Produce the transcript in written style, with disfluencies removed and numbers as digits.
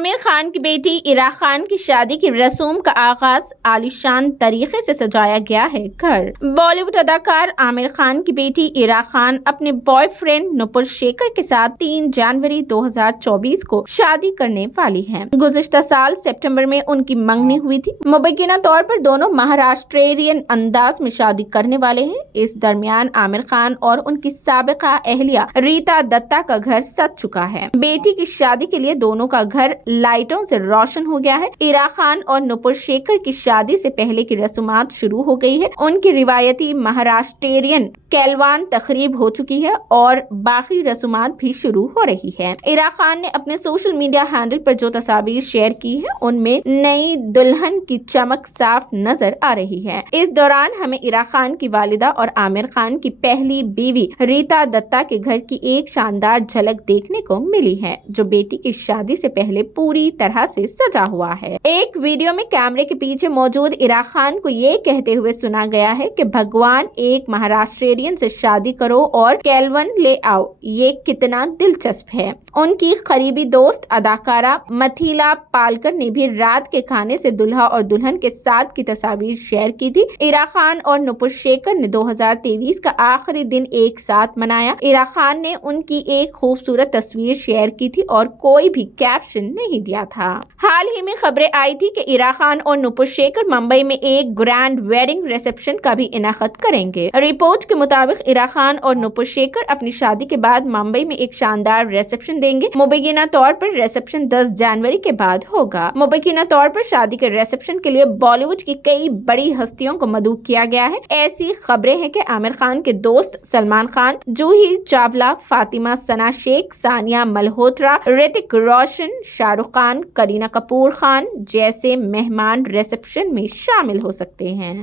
आमिर खान की बेटी इरा खान की शादी की रस्म का आगाज आलीशान तरीके से सजाया गया है घर। बॉलीवुड अदाकार आमिर खान की बेटी इरा खान अपने बॉयफ्रेंड नुपुर शेखर के साथ 3 जनवरी 2024 को शादी करने वाली हैं। गुज़िश्ता साल सितंबर में उनकी मंगनी हुई थी। मुबैना तौर पर दोनों महाराष्ट्रियन अंदाज में शादी करने वाले हैं। इस दरमियान आमिर खान और उनकी साबिका अहलिया रीता दत्ता का घर सज चुका है। बेटी की शादी के लिए दोनों का घर लाइटों से रोशन हो गया है। इरा खान और नुपुर शेखर की शादी से पहले की रस्मात शुरू हो गई है। उनकी रिवायती महाराष्ट्रियन कैलवान तकरीब हो चुकी है और बाकी रस्मात भी शुरू हो रही है। इरा खान ने अपने सोशल मीडिया हैंडल पर जो तस्वीर शेयर की है उनमें नई दुल्हन की चमक साफ नजर आ रही है। इस दौरान हमें इरा खान की वालिदा और आमिर खान की पहली बीवी रीता दत्ता के घर की एक शानदार झलक देखने को मिली है, जो बेटी की शादी से पहले पूरी तरह से सजा हुआ है। एक वीडियो में कैमरे के पीछे मौजूद इरा खान को ये कहते हुए सुना गया है कि भगवान एक महाराष्ट्रियन से शादी करो और कैलवन ले आओ, ये कितना दिलचस्प है। उनकी करीबी दोस्त अदाकारा मथीला पालकर ने भी रात के खाने से दुल्हा और दुल्हन के साथ की तस्वीर शेयर की थी। इरा खान और नुपुर शेखर ने 2023 का आखिरी दिन एक साथ मनाया। इरा खान ने उनकी एक खूबसूरत तस्वीर शेयर की थी और कोई भी कैप्शन नहीं दिया था। हाल ही में खबरें आई थी कि इरा खान और नुपुर शेखर मुंबई में एक ग्रैंड वेडिंग रिसेप्शन का भी इनाक़ाद करेंगे। रिपोर्ट के मुताबिक इरा खान और नुपुर शेखर अपनी शादी के बाद मुंबई में एक शानदार रिसेप्शन देंगे। मुबैना तौर पर रिसेप्शन 10 जनवरी के बाद होगा। मुबैना तौर पर शादी के रिसेप्शन के लिए बॉलीवुड की कई बड़ी हस्तियों को मदऊ किया गया है। ऐसी खबरें हैं कि आमिर खान के दोस्त सलमान खान, जूही चावला, फातिमा सना शेख, सानिया मल्होत्रा, ऋतिक रोशन, शाहरुख खान, करीना कपूर खान जैसे मेहमान रिसेप्शन में शामिल हो सकते हैं।